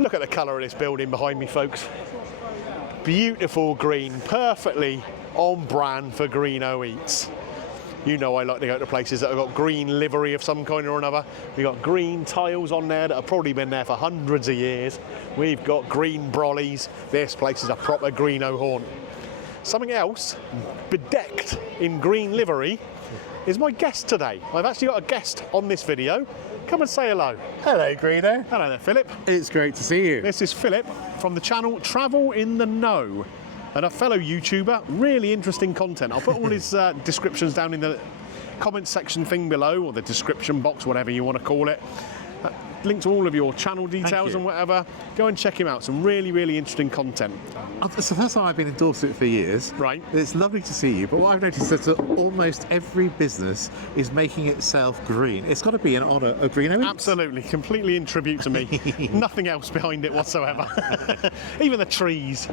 Look at the colour of this building behind me, folks. Beautiful green, perfectly on brand for Greeno Eats. You know I like to go to places that have got green livery of some kind or another. We've got green tiles on there that have probably been there for hundreds of years. We've got green brollies. This place is a proper Greeno haunt. Something else, bedecked in green livery, is my guest today. I've actually got a guest on this video. Come and say hello. Hello, Greeno. Hello there, Philip. It's great to see you. This is Philip from the channel Travel in the Know, and a fellow YouTuber. Really interesting content. I'll put all his descriptions down in the comment section thing below, or the description box, whatever you want to call it. Link to all of your channel details and whatever. Go and check him out. Some really, really interesting content. It's the first time I've been in Dorset for years. Right. It's lovely to see you, but what I've noticed is that almost every business is making itself green. It's got to be in honour of Greeno Eats. Absolutely, completely in tribute to me. Nothing else behind it whatsoever. Even the trees.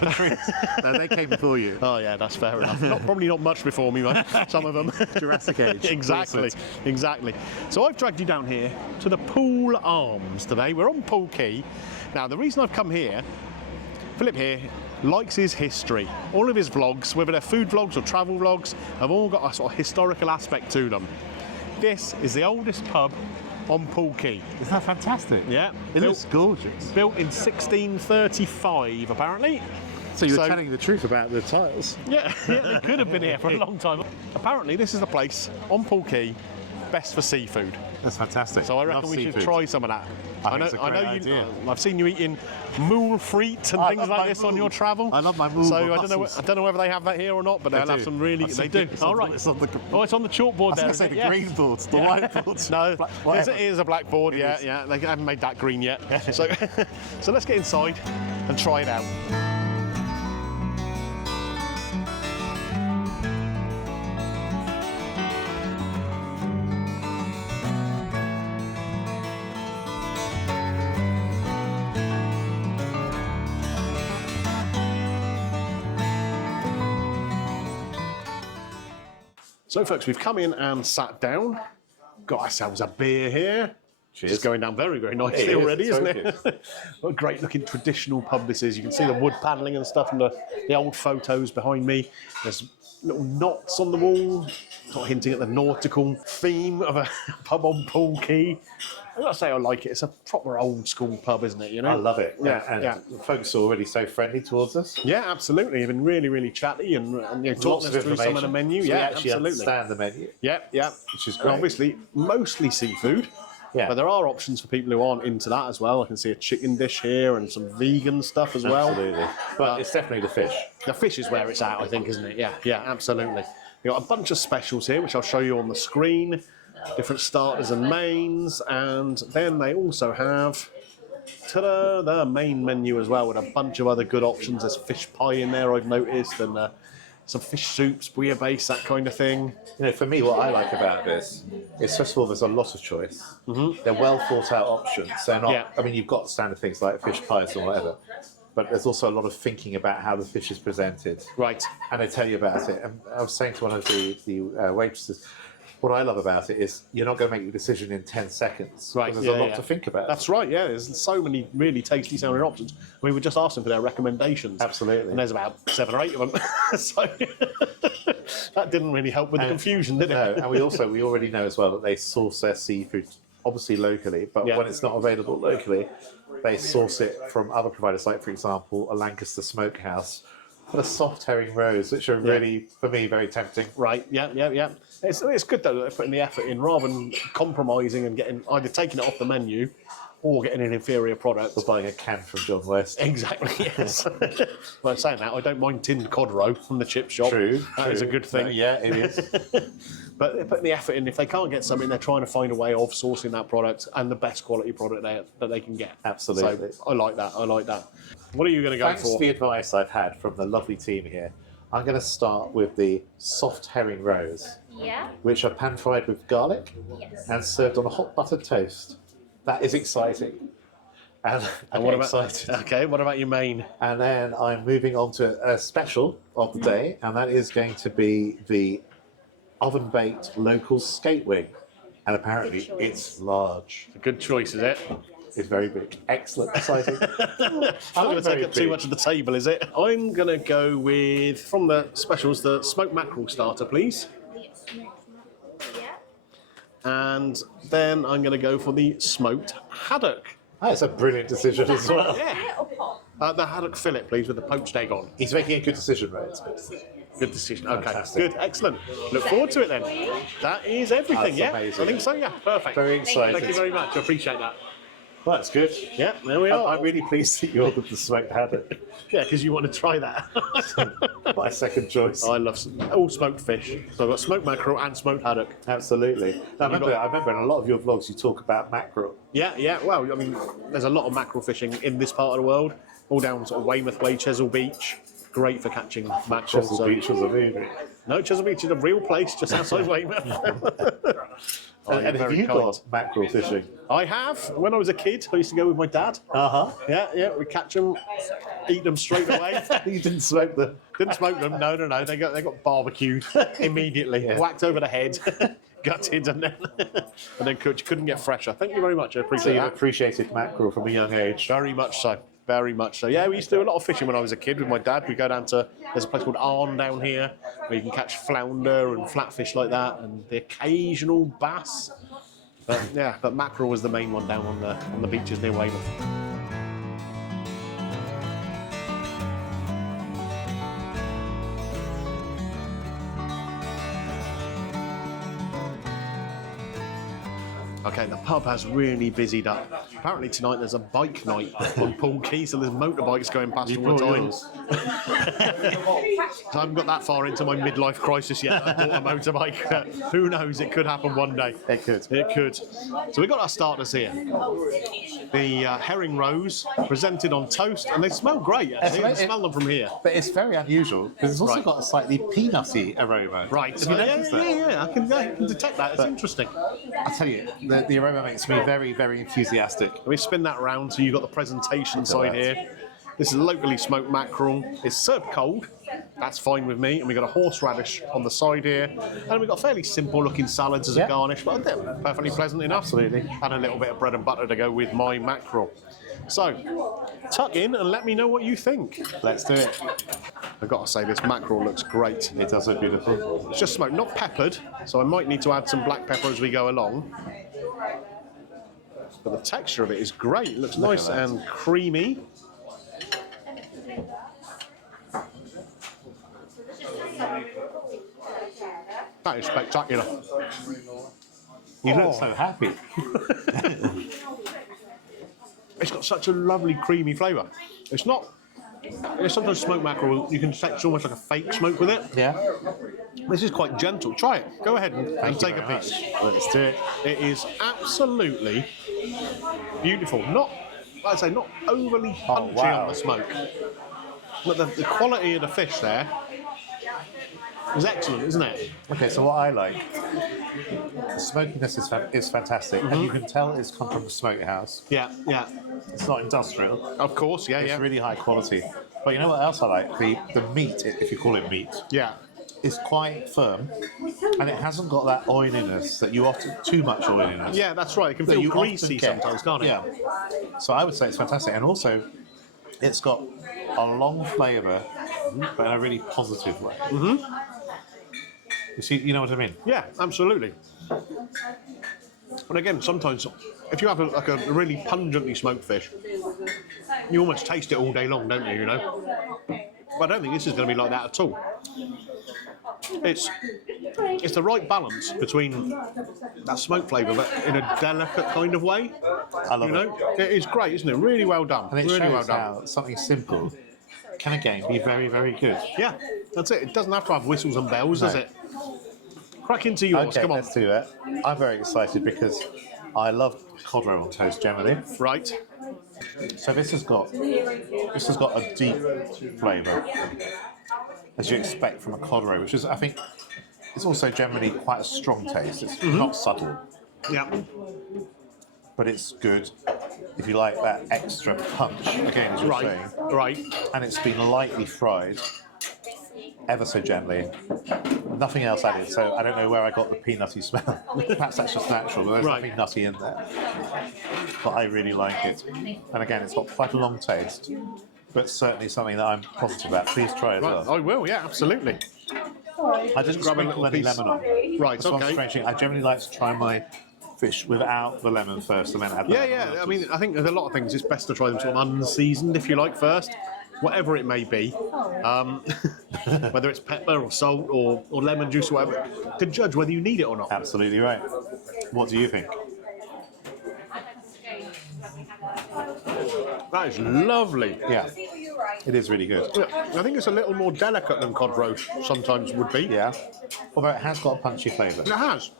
The trees. No, they came before you. Oh yeah, that's fair enough. Probably not much before me, mate. Some of them. Jurassic Age. Exactly, exactly. So I've dragged you down here to the Poole Arms today. We're on Poole Quay. Now the reason I've come here, Philip here likes his history. All of his vlogs, whether they're food vlogs or travel vlogs, have all got a sort of historical aspect to them. This is the oldest pub on Poole Quay. Isn't that fantastic? Yeah. It looks gorgeous. Built in 1635, apparently. So you're telling the truth about the tiles? Yeah, they could have been here for a long time. Apparently, this is the place on Poole Quay best for seafood. That's fantastic. So I reckon we should try some of that. I know idea. I've seen you eating moule frites and things like this on your travel. I love my moule. So I don't know whether they have that here or not, but they'll have some really. They do. All right. It's on the. Oh, it's on the chalkboard there. It's like a green board, the white board. No, it is a black board. Yeah, yeah. They haven't made that green yet. So, so let's get inside and try it out. So folks, we've come in and sat down, got ourselves a beer here. Cheers. It's going down very, very nicely already, isn't it? What a great looking traditional pub this is. You can see the wood panelling and stuff and the old photos behind me. There's little knots on the wall, sort of hinting at the nautical theme of a pub on Poole Quay. I've got to say I like it. It's a proper old school pub, isn't it? You know? I love it. Yeah, and yeah. The folks are already so friendly towards us. Yeah, absolutely. They've been really, really chatty and you know, talking us through some of the menu. So yeah, we actually absolutely. understand the menu. Yeah, yeah. Which is And great. obviously, mostly seafood. Yeah. But there are options for people who aren't into that as well. I can see a chicken dish here and some vegan stuff as well. Absolutely. But it's definitely the fish. The fish is where it's at, I think, isn't it? Yeah, yeah, absolutely. We've got a bunch of specials here, which I'll show you on the screen. Different starters and mains. And then they also have ta-da, the main menu as well with a bunch of other good options. There's fish pie in there, I've noticed, and some fish soups, bouillabaisse, that kind of thing. You know, for me, what I like about this is, first of all, there's a lot of choice. Mm-hmm. They're well thought out options. They're not. I mean, you've got standard things like fish pies or whatever, but there's also a lot of thinking about how the fish is presented. Right. And they tell you about it. And I was saying to one of the waitresses, what I love about it is you're not going to make your decision in 10 seconds. Right. There's a lot to think about. That's right, yeah. There's so many really tasty sounding options. We were just asking for their recommendations. Absolutely. And there's about 7 or 8 of them. So that didn't really help with the confusion, did it? No, and we already know as well that they source their seafood obviously locally, but when it's not available locally, they source it from other providers, like, for example, a Lancaster smokehouse. For the soft herring roes, which are really, for me, very tempting. Right, yeah, yeah, yeah. It's good though that they're putting the effort in rather than compromising and getting either taking it off the menu or getting an inferior product. Or buying a can from John West. Exactly, yes. Well, saying that, I don't mind tinned cod roe from the chip shop. True. That is a good thing. Yeah, it is. But they're putting the effort in. If they can't get something, they're trying to find a way of sourcing that product and the best quality product that they can get. Absolutely. So I like that. I like that. What are you going to go Thanks for? for the advice I've had from the lovely team here. I'm going to start with the soft herring roes. Yeah. Which are pan-fried with garlic and served on a hot buttered toast. That is exciting. And what about excited. Okay, what about your main? And then I'm moving on to a special of the day, and that is going to be the oven-baked local skate wing. And apparently it's large. A good choice, is it? is very big. Excellent, exciting. I'm going to take up too much of the table, is it? I'm going to go with, from the specials, the smoked mackerel starter, please. And then I'm going to go for the smoked haddock. That's a brilliant decision as well. Yeah. The haddock fillet, please, with the poached egg on. He's making a good decision, right? Good decision. Okay, Fantastic. good, excellent. Look forward to it then. That is everything, That's yeah? amazing. I think so, yeah. Perfect. Very excited. Thank you very much. I appreciate that. Well, that's good. Yeah, there we are. I'm really pleased that you ordered the smoked haddock. Yeah, because you want to try that. My second choice. I love all smoked fish. So I've got smoked mackerel and smoked haddock. Absolutely. I remember in a lot of your vlogs you talk about mackerel. Yeah. Well, I mean, there's a lot of mackerel fishing in this part of the world, all down sort of Weymouth Way, Chesil Beach. Great for catching mackerel. Chesil Beach was a movie. No, Chesil Beach is a real place just outside Weymouth. And have you got mackerel fishing? I have. When I was a kid, I used to go with my dad. Yeah, we catch them, eat them straight away. You didn't smoke them? Didn't smoke them. No. They got barbecued immediately, whacked over the head, gutted, and then couldn't get fresher. Thank you very much. I appreciate So you that. appreciated mackerel from a young age. Very much so. Very much so. Yeah, we used to do a lot of fishing when I was a kid with my dad. We go down to, there's a place called Arn down here where you can catch flounder and flatfish like that, and the occasional bass. But mackerel was the main one down on the beaches near Weymouth. Okay, the pub has really busied up. Apparently tonight there's a bike night on Poole Quay, so there's motorbikes going past all the time. I haven't got that far into my midlife crisis yet. I bought a motorbike. Who knows? It could happen one day. It could. It could. So we've got our starters here. The herring roes presented on toast, and they smell great. Actually, you can smell them from here. But it's very unusual because it's also got a slightly peanutty aroma. Right. Have you noticed that? Yeah. I can detect that. It's interesting. I tell you, the aroma makes me very, very enthusiastic. Let me spin that round so you've got the presentation side here. This is locally smoked mackerel. It's served cold. That's fine with me. And we've got a horseradish on the side here. And we've got fairly simple looking salads as a garnish, but they're perfectly pleasant enough. Absolutely. And a little bit of bread and butter to go with my mackerel. So, tuck in and let me know what you think. Let's do it. I've got to say, this mackerel looks great. It does look beautiful. It's just smoked, not peppered, so I might need to add some black pepper as we go along. But the texture of it is great. It looks nice and creamy. That is spectacular. You look so happy. It's got such a lovely creamy flavour. It's not... Sometimes smoked mackerel, you can taste almost like a fake smoke with it. Yeah. This is quite gentle. Try it. Go ahead and take a piece. Let's do it. It is absolutely beautiful. Not, like I say, not overly punchy on the smoke. But the quality of the fish there is excellent, isn't it? Okay, so what I like, the smokiness is fantastic, and you can tell it's come from the smokehouse. Yeah. It's not industrial. Of course, It's really high quality. But you know what else I like? The meat, if you call it meat, is quite firm, and it hasn't got that oiliness that you often, too much oiliness. Yeah, that's right. It can that feel you greasy often get. sometimes, can't it? Yeah. So I would say it's fantastic, and also it's got a long flavour, but in a really positive way. You see, you know what I mean? Yeah, absolutely. And again, sometimes if you have a really pungently smoked fish, you almost taste it all day long, don't you? You know. But I don't think this is going to be like that at all. It's the right balance between that smoke flavour, but in a delicate kind of way. I love it. It is great, isn't it? Really well done. And it really shows well done. how something simple can again be very, very good. Yeah, that's it. It doesn't have to have whistles and bells, does it? Crack into yours. Okay, Come on. let's do it. I'm very excited because I love cod roe on toast generally. Right. So this has got a deep flavour, as you expect from a cod roe, which is, I think, it's also generally quite a strong taste. It's not subtle, Yeah. but it's good if you like that extra punch, again, as you're saying. Right. And it's been lightly fried. ever so gently. Nothing else added, so I don't know where I got the peanutty smell. Perhaps that's just natural, but there's nothing nutty in there. But I really like it. And again, it's got quite a long taste, but certainly something that I'm positive about. Please try as well. I will, yeah, absolutely. I didn't grab a sprinkle little any piece. lemon on. Right, That's one okay. strange thing. I generally like to try my fish without the lemon first and then add the lemon Yeah. I afterwards. mean, I think there's a lot of things. It's best to try them sort of unseasoned, if you like, first. Whatever it may be, whether it's pepper or salt or lemon juice or whatever, to judge whether you need it or not. Absolutely right. What do you think? That is lovely. Yeah, it is really good. I think it's a little more delicate than cod roast sometimes would be. Yeah, although it has got a punchy flavour. It has.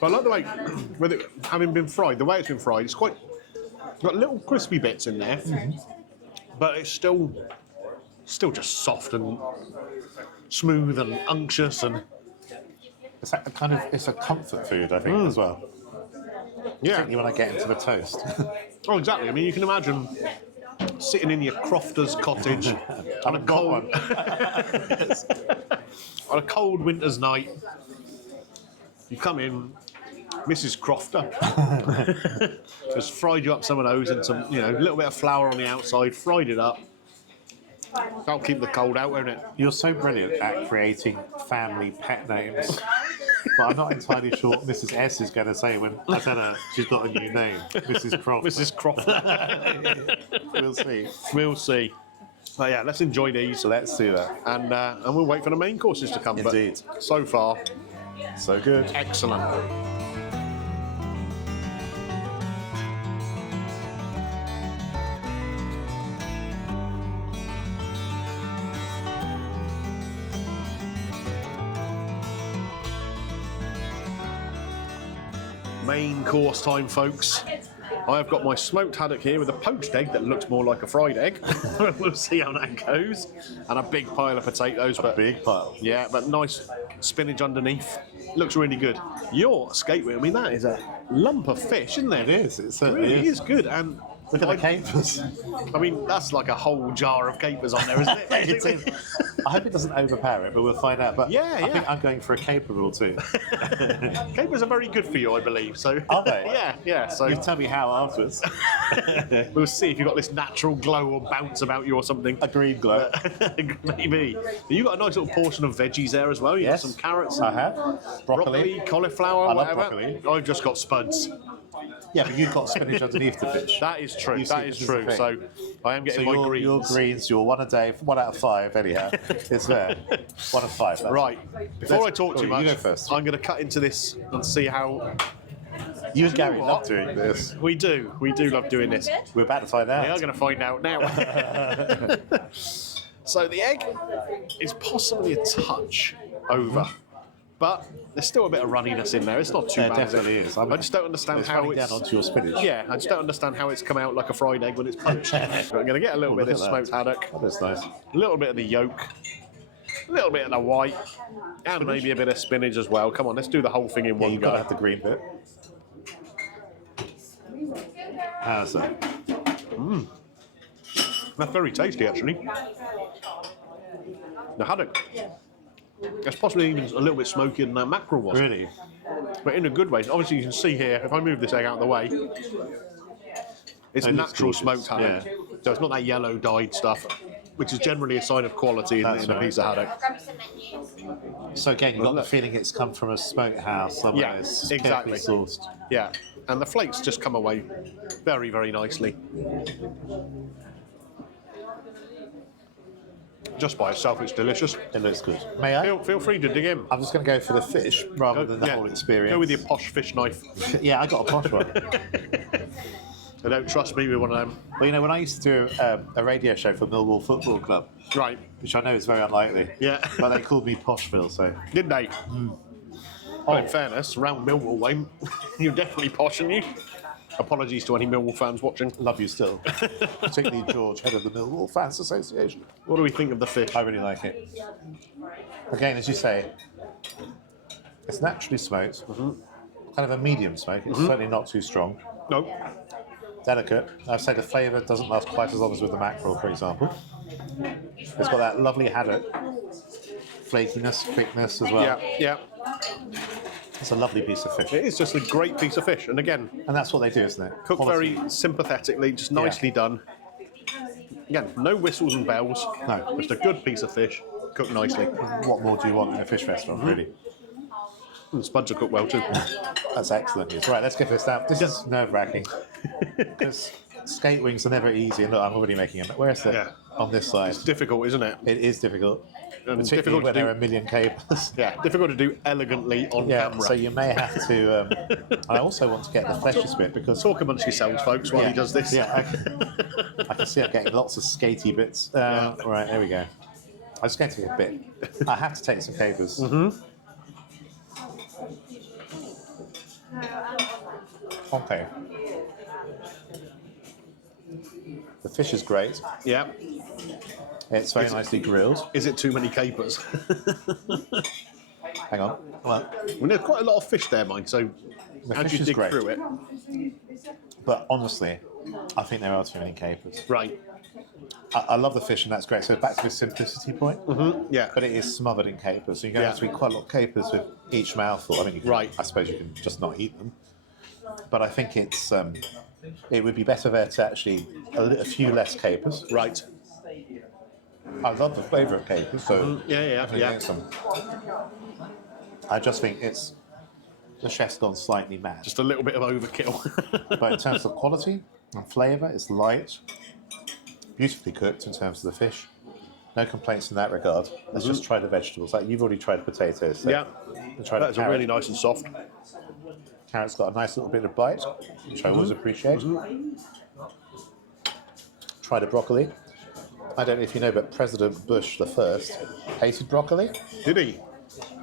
But I like the way, with it having been fried, the way it's been fried, it's quite got little crispy bits in there, but it's still just soft and smooth and unctuous and It's it's a comfort food, I think, as well. yeah. Particularly when I get into the toast. Oh, exactly. I mean, you can imagine sitting in your crofter's cottage on a cold on a cold winter's night. You come in, Mrs. Crofter just fried you up some of those and some, a little bit of flour on the outside, fried it up. That'll keep the cold out, won't it? You're so brilliant at creating family pet names. But I'm not entirely sure what Mrs. S is going to say when I tell her she's got a new name, Mrs. Croft. Mrs. Crofter. We'll see. We'll see. But yeah, let's enjoy these. Let's do that. And we'll wait for the main courses to come. Indeed. But so far, So good. excellent. Main course time, folks. I've got my smoked haddock here with a poached egg that looks more like a fried egg. We'll see how that goes. And a big pile of potatoes. But Big pile. yeah, but nice spinach underneath. Looks really good. Your skateway, I mean, that is a lump of fish, isn't it? It is. It It certainly really is. is good. And Look at the capers. I mean, that's like a whole jar of capers on there, isn't it? It is. I hope it doesn't overpower it, but we'll find out. But Yeah, I think yeah. I'm going for a caper rule too. Capers are very good for you, I believe. So Are they? yeah. So You tell me how afterwards. we'll see if you've got this natural glow or bounce about you or something. A green glow. Maybe. You got a nice little portion of veggies there as well. You Yes. got some carrots, I and have. Broccoli. cauliflower, I love whatever. broccoli. I've just got spuds. Yeah, but you've got spinach underneath the fish. That is true. You see, That is this is the true. thing. So I am So getting my your greens. greens, you're 1 a day, 1 out of 5 anyhow. It's there. 1 of 5. That's Right. Before I Let's- talk too you much, go first. I'm going to cut into this and see how You and Gary what? love doing this. we do. We do love doing this. We're about to find We are out. going to find out now. So the egg is possibly a touch over, but there's still a bit of runniness in there. It's not too There bad. definitely is. I just don't understand It's how running it's down onto your spinach. Yeah, I just don't understand how it's come out like a fried egg when it's poached. But I'm going to get a little bit of look this at smoked that. haddock, Oh, that's nice. a little bit of the yolk, a little bit of the white, and maybe a bit of spinach as well. Come on, let's do the whole thing in Yeah, one you've got to go. have the green bit. How's that? That's very tasty, actually. The haddock. It's possibly even a little bit smokier than that mackerel was. Really? But in a good way. Obviously, you can see here, if I move this egg out of the way, it's It looks natural gorgeous, smoked haddock. So it's not that yellow dyed stuff, which is generally a sign of quality in That's a right. piece of haddock. So again, you've got the Look. feeling it's come from a smokehouse somewhere. Yeah, It's exactly. carefully sourced. Yeah, and the flakes just come away very, very nicely. Just by itself, it's delicious. It looks good. May I? Feel free to dig in. I'm just going to go for the fish rather than the Yeah, whole experience. Go with your posh fish knife. Yeah, I got a posh one. They don't trust me with one of them. Well, you know, when I used to do a radio show for Millwall Football Club, Right, which I know is very unlikely, Yeah. but they called me Poshville, so did they? Well, in fairness, round Millwall way, you're definitely posh, aren't you? Apologies to any Millwall fans watching. love you still. Particularly George, head of the Millwall Fans Association. What do we think of the fish? I really like it. Again, as you say, it's naturally smoked, kind of a medium smoke. It's certainly not too strong. No. delicate. I'd say the flavour doesn't last quite as long as with the mackerel, for example. It's got that lovely haddock flakiness, thickness as well. Yeah. It's a lovely piece of fish. It is just a great piece of fish, and again, And that's what they do, isn't it? cooked Quality. very sympathetically, just nicely done. Again, no whistles and bells. No. Just a good piece of fish, cooked nicely. What more do you want in a fish restaurant, really? And the spuds are cooked well too. That's excellent news. Right, let's get this down. This is nerve-wracking. Because skate wings are never easy. And look, I'm already making them. Where's the... Yeah. On this side. It's difficult, isn't it? It is difficult. And Particularly difficult when to there are do. a million capers. Yeah, difficult to do elegantly on camera. So you may have to... I also want to get the fleshiest bit because... Talk amongst yourselves, folks, while he does this. Yeah, I can see I'm getting lots of skatey bits. Right, there we go. I'm just going to take a bit. I have to take some capers. Okay. The fish is great. Yeah. It's very nicely grilled. Is it too many capers? Hang on. Well, Well, there's quite a lot of fish there, mind, so the as fish you is dig great. through it. But honestly, I think there are too many capers. Right. I love the fish, and that's great. So back to the simplicity point. Yeah. But it is smothered in capers, so you're going to have to eat quite a lot of capers with each mouthful. I mean, you can, Right. I suppose you can just not eat them. But I think it's it would be better there to actually a few less capers. Right. I love the flavour of capers, so Yeah. definitely get some. I just think it's the chef's gone slightly mad. Just a little bit of overkill. But in terms of quality and flavour, it's light, beautifully cooked in terms of the fish. No complaints in that regard. Let's just try the vegetables. Like you've already tried the potatoes. So Yeah. we'll try That's the a carrot. really nice and soft. Carrot's got a nice little bit of bite, which I always appreciate. Try the broccoli. I don't know if you know, but President Bush the First hated broccoli. Did he?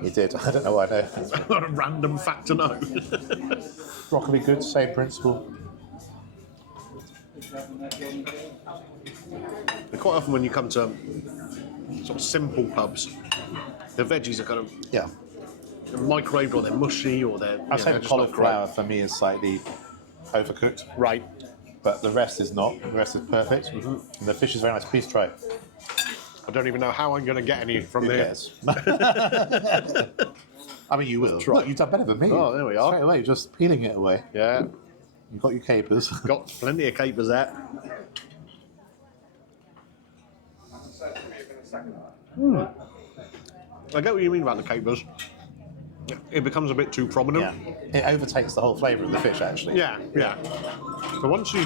He did. I don't know why. No. Not a random fact to know. Broccoli good, same principle. Quite often when you come to sort of simple pubs, the veggies are kind of Yeah. microwaved or they're mushy or they're. I'd say the just not great. cauliflower for me is slightly overcooked, Right. but the rest is not. The rest is perfect. And the fish is very nice. Please try. I don't even know how I'm going to get any from Who there. cares? I mean, you will. Try. Look, you've done better than me. Oh, there we are. Straight away, you're just peeling it away. Yeah. You've got your capers. Got plenty of capers there. I get what you mean about the capers. It becomes a bit too prominent. Yeah. It overtakes the whole flavour of the fish, actually. Yeah. So once you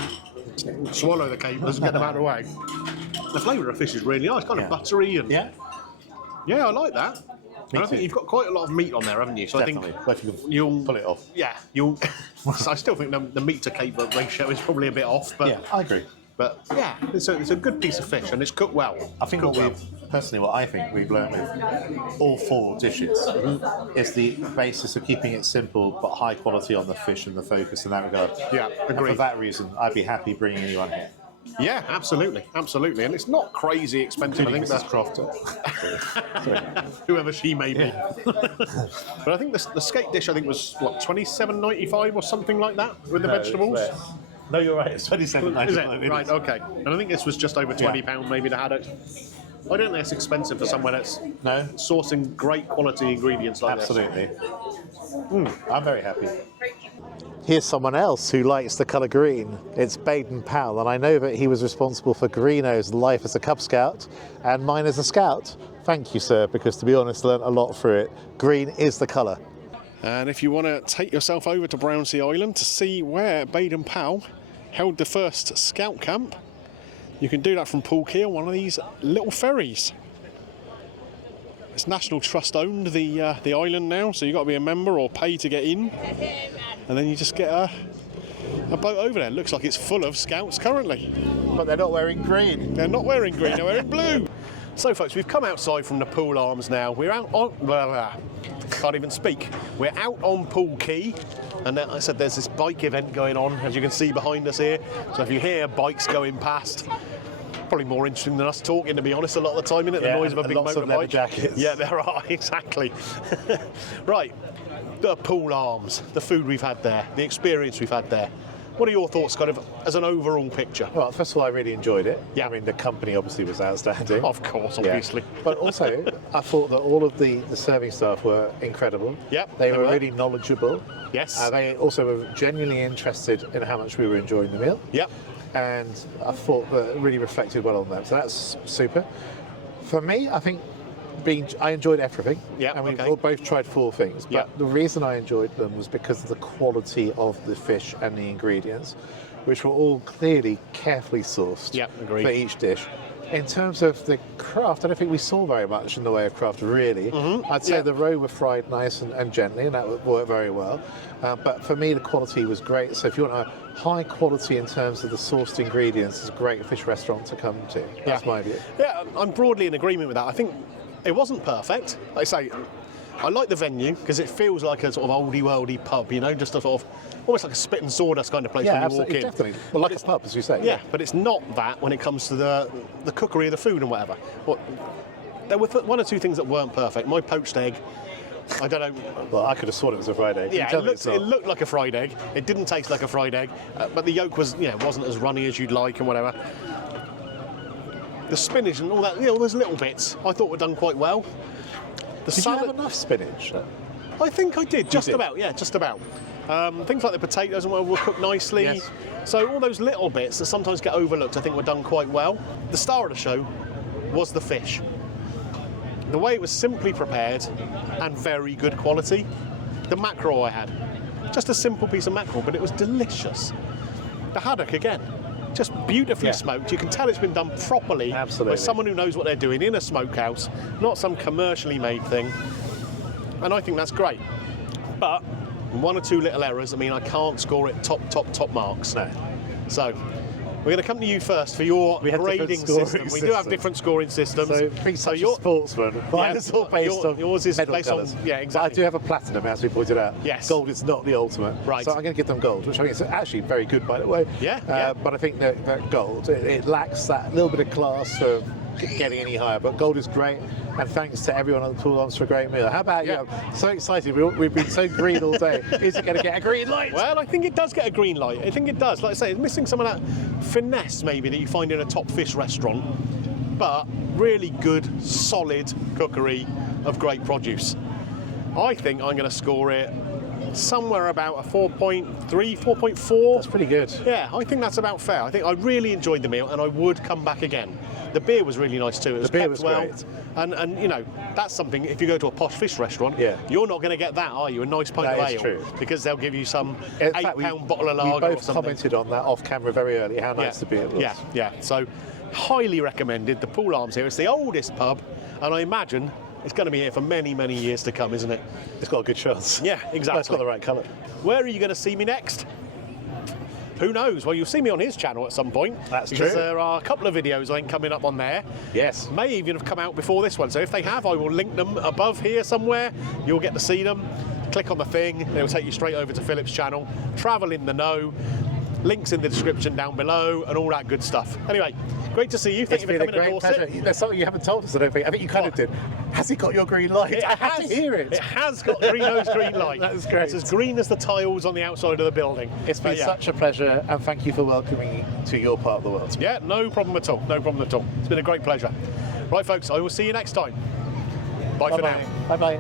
swallow the capers and get them out of the way, the flavour of fish is really nice, kind of buttery and Yeah? yeah, I like that. And I think too. you've got quite a lot of meat on there, haven't you? So Definitely. I Well, if you think can you'll pull it off. Yeah, you'll. So I still think the meat to caper ratio is probably a bit off, but Yeah, I agree. yeah, it's a good piece of fish and it's cooked well. I think Cooked what I think we've learned with all four dishes is the basis of keeping it simple but high quality on the fish and the focus in that regard. Yeah, And for agreed. that reason, I'd be happy bringing anyone here. Yeah, absolutely, and it's not crazy expensive. I think Mrs. that's Crofter. whoever she may be. But I think the skate dish I think was what $27.95 or something like that with the vegetables. No, you're right. It's Is it? $27.95. Right, okay. And I think this was just over £20 maybe the haddock. I don't think it's expensive for somewhere that's No, sourcing great quality ingredients like absolutely. I'm very happy. Here's someone else who likes the colour green. It's Baden Powell, and I know that he was responsible for Greeno's life as a Cub Scout and mine as a Scout. Thank you, sir, because to be honest, I learnt a lot through it. Green is the colour. And if you want to take yourself over to Brownsea Island to see where Baden Powell held the first scout camp, you can do that from Poole Quay on one of these little ferries. It's National Trust owned, the island now, so you've got to be a member or pay to get in. And then you just get a boat over there. Looks like it's full of scouts currently. But they're not wearing green. They're not wearing green, they're wearing blue. So folks, we've come outside from the Poole Arms now. We're out on, can't even speak. We're out on Poole Quay. And I said there's this bike event going on, as you can see behind us here. So if you hear bikes going past, probably more interesting than us talking, to be honest, a lot of the time, isn't it? The noise of a big lots of leather motorbike. jackets. Yeah, there are, exactly. Right, the Poole Arms, the food we've had there, the experience we've had there. What are your thoughts, kind of, as an overall picture? Well, first of all, I really enjoyed it. Yeah. I mean, the company obviously was outstanding. Of course, Yeah. obviously. But also, I thought that all of the serving staff were incredible. Yep, They they were were. really knowledgeable. Yes. They also were genuinely interested in how much we were enjoying the meal. Yep. And I thought that it really reflected well on them. So that's super. For me, I think I enjoyed everything. Yeah, And we okay. all both tried 4 things. But Yeah. the reason I enjoyed them was because of the quality of the fish and the ingredients, which were all clearly carefully sourced Yeah, agreed. for each dish. In terms of the craft, I don't think we saw very much in the way of craft, really. I'd say Yeah. the roe were fried nice and gently, and that would work very well. But for me, the quality was great. So if you want a high quality in terms of the sourced ingredients, it's a great fish restaurant to come to. That's my view. Yeah, I'm broadly in agreement with that. I think it wasn't perfect. Like I say, I like the venue because it feels like a sort of oldie worldy pub, you know, just a sort of almost like a spit and sawdust kind of place Yeah, when you absolutely, walk in. definitely. Well, like a pub, as you say. Yeah, but it's not that when it comes to the cookery of the food and whatever. There were 1 or 2 things that weren't perfect. My poached egg, I don't know. Well, I could have sworn it was a fried egg. You Yeah, tell it me it's not. looked like a fried egg. It didn't taste like a fried egg, but the yolk was, wasn't as runny as you'd like and whatever. The spinach and all that, all those little bits, I thought were done quite well. The Did you salad, have enough spinach? I think I did, just did? about, yeah, just about. Things like the potatoes and were cooked nicely. Yes. So all those little bits that sometimes get overlooked, I think were done quite well. The star of the show was the fish. The way it was simply prepared and very good quality. The mackerel I had, just a simple piece of mackerel, but it was delicious. The haddock again, just beautifully Yeah. smoked. You can tell it's been done properly Absolutely. by someone who knows what they're doing in a smokehouse, not some commercially made thing. And I think that's great. But 1 or 2 little errors, I mean, I can't score it top marks. No. So we're going to come to you first for your We have different grading scoring system. We do have systems. different scoring systems. So, being such a sportsman, mine is all based on yours is medal based on, colours. yeah, But exactly. I do have a platinum, as we pointed out. Yes. Gold is not the ultimate. Right. So I'm going to give them gold, which I think is actually very good, by the way. Yeah. But I think that gold, it lacks that little bit of class for getting any higher. But gold is great, and thanks to everyone on the Poole Arms for a great meal. How about Yeah. you? I'm so excited. We've been so green all day. Is it going to get a green light? Well, I think it does get a green light. I think it does. Like I say, it's missing some of that finesse maybe that you find in a top fish restaurant, but really good, solid cookery of great produce. I think I'm going to score it somewhere about a 4.3, 4.4. That's pretty good. Yeah, I think that's about fair. I think I really enjoyed the meal and I would come back again. The beer was really nice too. It was beer kept was well. great. And that's something, if you go to a posh fish restaurant, Yeah. you're not going to get that, are you? A nice pint That of is ale. true. Because they'll give you some In £8 fact, bottle of we lager or both something. commented on that off camera very early, how nice the beer was. Yeah. So, highly recommended. The Poole Arms here. It's the oldest pub, and I imagine it's going to be here for many, many years to come, isn't it? It's got a good chance. Yeah, exactly. It's got the right colour. Where are you going to see me next? Who knows? Well, you'll see me on his channel at some point. That's because true. there are a couple of videos I think coming up on there. Yes. May even have come out before this one. So if they have, I will link them above here somewhere. You'll get to see them. Click on the thing, and it'll take you straight over to Philip's channel. Travel in the know. Links in the description down below and all that good stuff. Anyway, great to see you. Thank It's you been for a coming to great Dorset. pleasure. There's something you haven't told us, I don't think. I think you kind of What? did. Has he got your green light? It I had has, to hear it. It has got Greeno's green light. That is great. It's as green as the tiles on the outside of the building. It's been But yeah. such a pleasure, and thank you for welcoming me to your part of the world. Yeah, no problem at all. No problem at all. It's been a great pleasure. Right, folks, I will see you next time. Bye for now. Bye-bye.